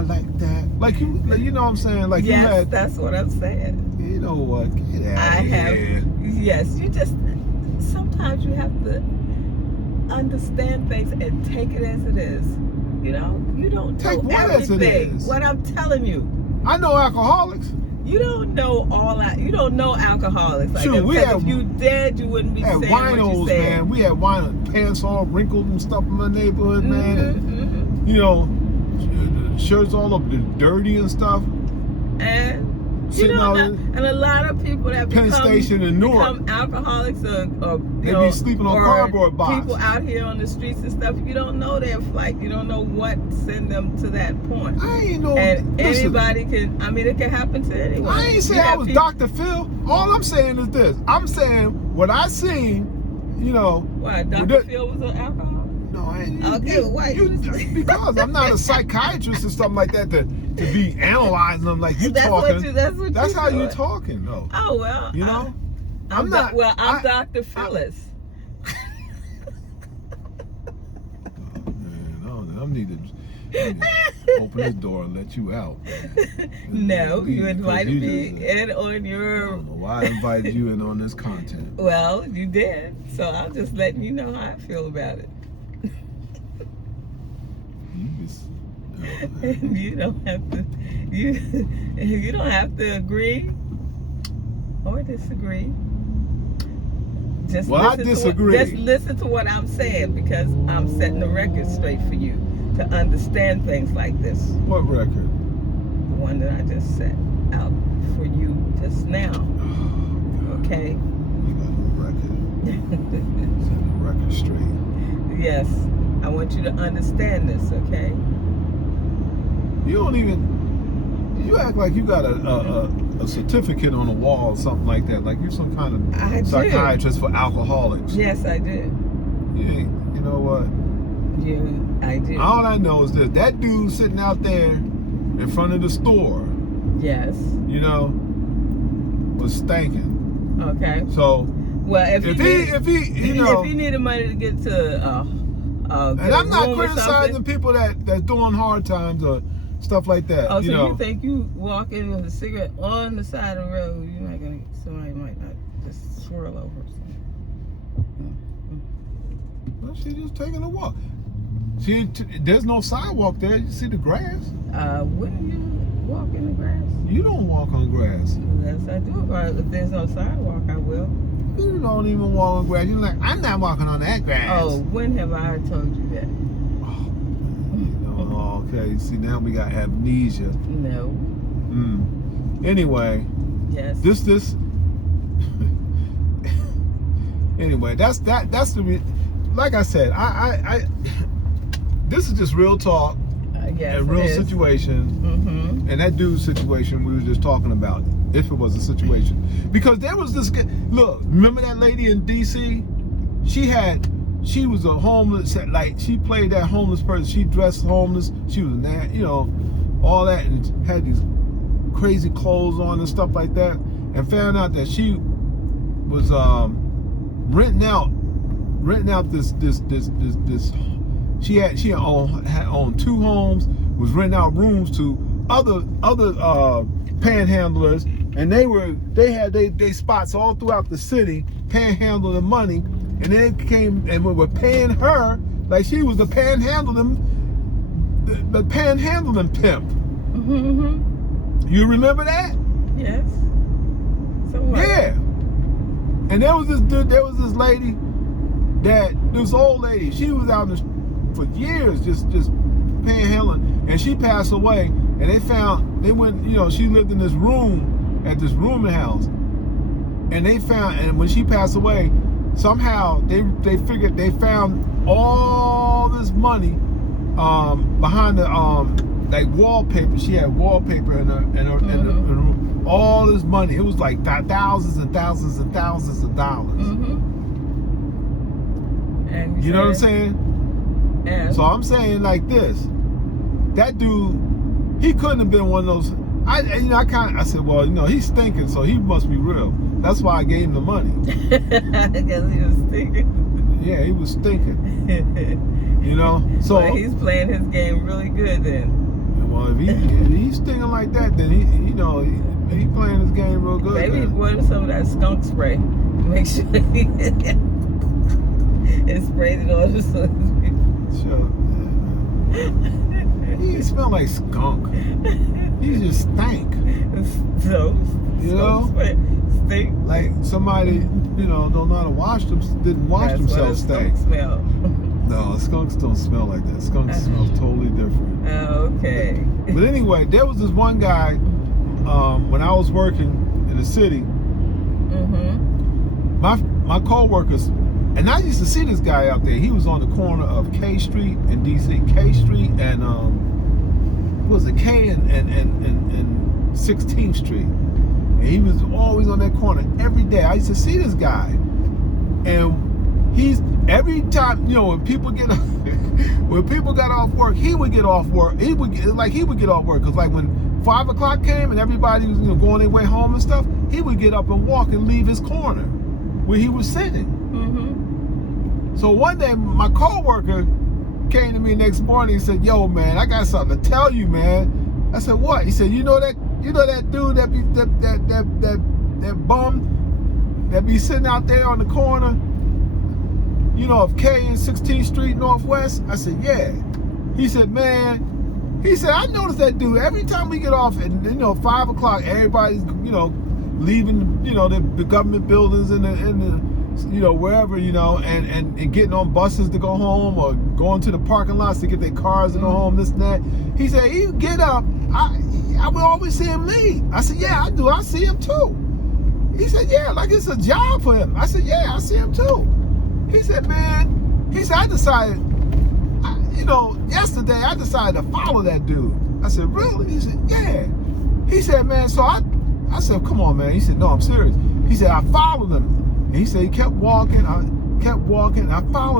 I like that. Like you know what I'm saying? Like yes, you had. That's what I'm saying. You know what? Get out of here. Yes, you just, sometimes you have to understand things and take it as it is. You know, you don't Take know what as it everything. is? What I'm telling you. I know alcoholics. You don't know all that. You don't know alcoholics. Like True, if you did, you wouldn't be saying what you winos, said. man. We had winos, pants all wrinkled and stuff in my neighborhood, man. And, you know, shirts all up dirty and stuff. And you know, and a lot of people that Penn Station in Newark, become alcoholics or they be sleeping on cardboard boxes. People out here on the streets and stuff, you don't know their flight. You don't know what send them to that point. I ain't know. And listen, anybody can. I mean, it can happen to anyone. I ain't saying I was Dr. Phil. All I'm saying is this. I'm saying what I seen. You know. Why Dr. Phil was an alcoholic? No, I ain't. Okay, why? Because I'm not a psychiatrist or something like that to be analyzing them like you talking. That's how you talking, though. Oh well. You know. I'm not. Well, I'm Dr. Phyllis. I need to open this door and let you out. No, you invited me in on your. I don't know why I invited you in on this content. Well, you did, so I'm just letting you know how I feel about it. You don't have to. You don't have to agree or disagree. I disagree. Just listen to what I'm saying, because I'm setting the record straight for you to understand things like this. What record? The one that I just set out for you just now. Okay? You got the record. Set the record straight. Yes. I want you to understand this, okay? You don't even, you act like you got a certificate on the wall or something like that. Like you're some kind of psychiatrist for alcoholics. Yes, I did. You know what? Yeah, I did. All I know is this. That dude sitting out there in front of the store. Yes. You know, was stinking. Okay. So, well, if he needed money to get to and I'm not criticizing people that's doing hard times or stuff like that. Oh, so you think you walk in with a cigarette on the side of the road, you're not gonna, somebody might not just swirl over or something. Well, she's just taking a walk. There's no sidewalk there. You see the grass. Wouldn't you walk in the grass? You don't walk on grass. Yes, I do. If there's no sidewalk, I will. You don't even walk on grass. You're like, I'm not walking on that grass. Oh, when have I told you that? Oh, okay. See, now we got amnesia. No. Anyway. Yes. This. Anyway, that's the. Like I said, I. This is just real talk. Yes. And real situation. And that dude's situation we were just talking about. If it was a situation, because there was this. Look, remember that lady in D.C. She was a homeless. Like she played that homeless person. She dressed homeless. She was, you know, all that, and had these crazy clothes on and stuff like that. And found out that she was renting out this. She owned 2 homes. Was renting out rooms to other panhandlers. And they had spots all throughout the city, panhandling money, and then came and we were paying her like she was the panhandling pimp. You remember that? Yes. So what? Yeah. And there was this lady this old lady. She was out for years just panhandling, and she passed away. And they went, you know, she lived in this room at this rooming house, and and when she passed away, somehow they figured they found all this money behind the like wallpaper. She had wallpaper in her room. All this money. It was like thousands and thousands and thousands of dollars. And you know what I'm saying? And so I'm saying like this. That dude, he couldn't have been one of those. I said, well, you know, he's stinking, so he must be real. That's why I gave him the money. Because he was stinking. Yeah, he was stinking. You know, so well, he's playing his game really good then. Well, if he's stinging like that, then he playing his game real good. Maybe he then. wanted some of that skunk spray. Make sure he and sprayed it on the Sure. He smell like skunk. He just stank. So, You know? Stink. Like somebody, don't know how to wash them, didn't wash themselves stank. Smell. No, skunks don't smell like that. Skunks smell totally different. Okay. But anyway, there was this one guy when I was working in the city. Mm-hmm. My co-workers, and I used to see this guy out there. He was on the corner of K Street in DC, K Street and what was it, K and 16th Street. And he was always on that corner every day. I used to see this guy, and he's every time when people get when people got off work, he would get off work. He would get off work because like when 5 o'clock came and everybody was going their way home and stuff, he would get up and walk and leave his corner where he was sitting. Mm-hmm. So one day my coworker came to me next morning and said, "Yo, man, I got something to tell you, man." I said, "What?" He said, "You know that dude that bum that be sitting out there on the corner, of K and 16th Street Northwest?" I said, "Yeah." He said, "Man," he said, "I noticed that dude every time we get off at 5 o'clock, everybody's leaving the government buildings and the wherever and getting on buses to go home or going to the parking lots to get their cars to go home, this and that." He said, "He get up. I would always see him leave." I said, "Yeah, I do. I see him too." He said, "Yeah, like it's a job for him." I said, "Yeah, I see him too." He said, "Man," he said, "I decided, yesterday I decided to follow that dude." I said, "Really?" He said, "Yeah." He said, "Man, so I said, come on, man." He said, "No, I'm serious." He said, "I followed him." And he said he kept walking. I followed him.